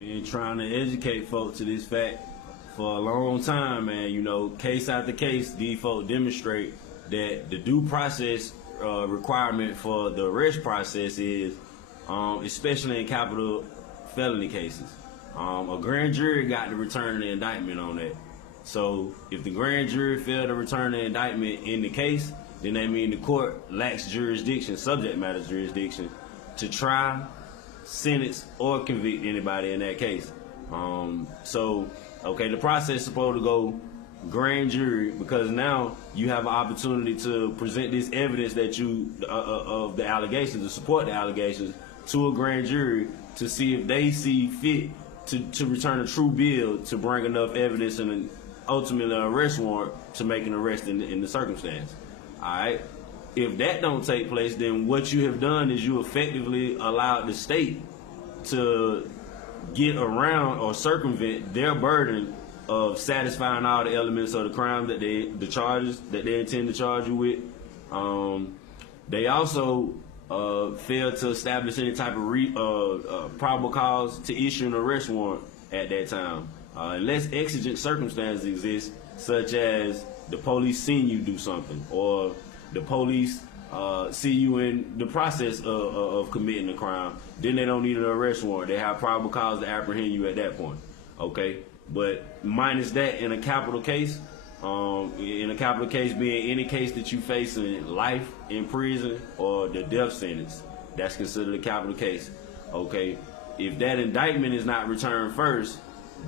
Been trying to educate folks to this fact for a long time, man. You know, case after case, these folks demonstrate that the due process requirement for the arrest process is, especially in capital felony cases, a grand jury got to return the indictment on that. So if the grand jury failed to return the indictment in the case, then that means the court lacks jurisdiction, subject matter jurisdiction, to try, sentence, or convict anybody in that case. The process is supposed to go grand jury because now you have an opportunity to present this evidence that you of the allegations, to support the allegations, to a grand jury to see if they see fit to return a true bill to bring enough evidence and ultimately an arrest warrant to make an arrest in the circumstance. All right. If that don't take place, then what you have done is you effectively allowed the state to get around or circumvent their burden of satisfying all the elements of the crime that the charges that they intend to charge you with. They also failed to establish any type of probable cause to issue an arrest warrant at that time, unless exigent circumstances exist, such as the police seeing you do something or the police see you in the process of committing a crime. Then they don't need an arrest warrant. They have probable cause to apprehend you at that point. Okay, but minus that, in a capital case, being any case that you face in life in prison or the death sentence, that's considered a capital case. Okay, if that indictment is not returned first,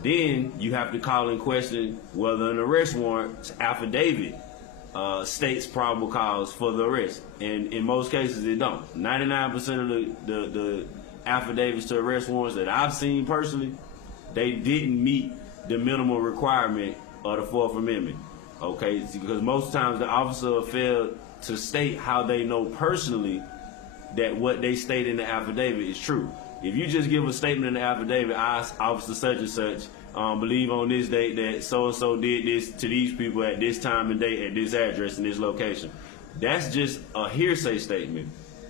then you have to call in question whether an arrest warrant affidavit states probable cause for the arrest, and in most cases it don't. 99% of the affidavits to arrest warrants that I've seen personally, they didn't meet the minimal requirement of the Fourth Amendment. Okay, because most times the officer failed to state how they know personally that what they state in the affidavit is true. If you just give a statement in the affidavit, I, officer such and such, believe on this date that so-and-so did this to these people at this time and date at this address in this location, that's just a hearsay statement.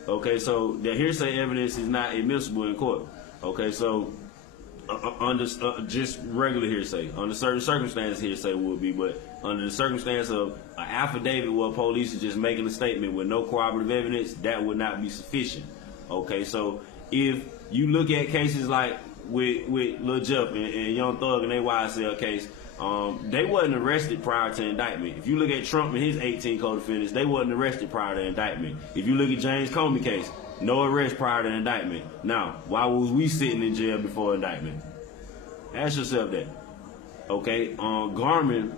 Okay, so the hearsay evidence is not admissible in court. Okay, so under just regular hearsay, under certain circumstances hearsay would be, but under the circumstance of an affidavit where police is just making a statement with no corroborative evidence, that would not be sufficient. Okay, so if you look at cases like with Lil Jeff and Young Thug and their YSL case, they wasn't arrested prior to indictment. If you look at Trump and his 18 co-defendants, they wasn't arrested prior to indictment. If you look at James Comey case, no arrest prior to indictment. Now, why was we sitting in jail before indictment? Ask yourself that. Okay, Garmin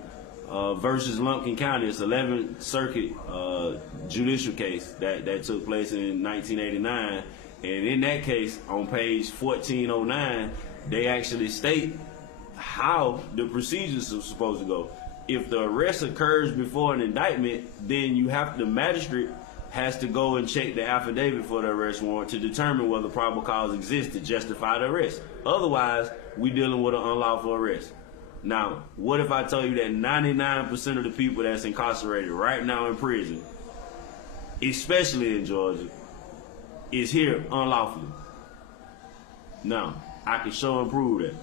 versus Lumpkin County, it's 11th Circuit judicial case that took place in 1989. And in that case, on page 1409, they actually state how the procedures are supposed to go. If the arrest occurs before an indictment, then the magistrate has to go and check the affidavit for the arrest warrant to determine whether probable cause exists to justify the arrest. Otherwise, we're dealing with an unlawful arrest. Now, what if I tell you that 99% of the people that's incarcerated right now in prison, especially in Georgia, is here unlawfully? Now, I can show and prove that.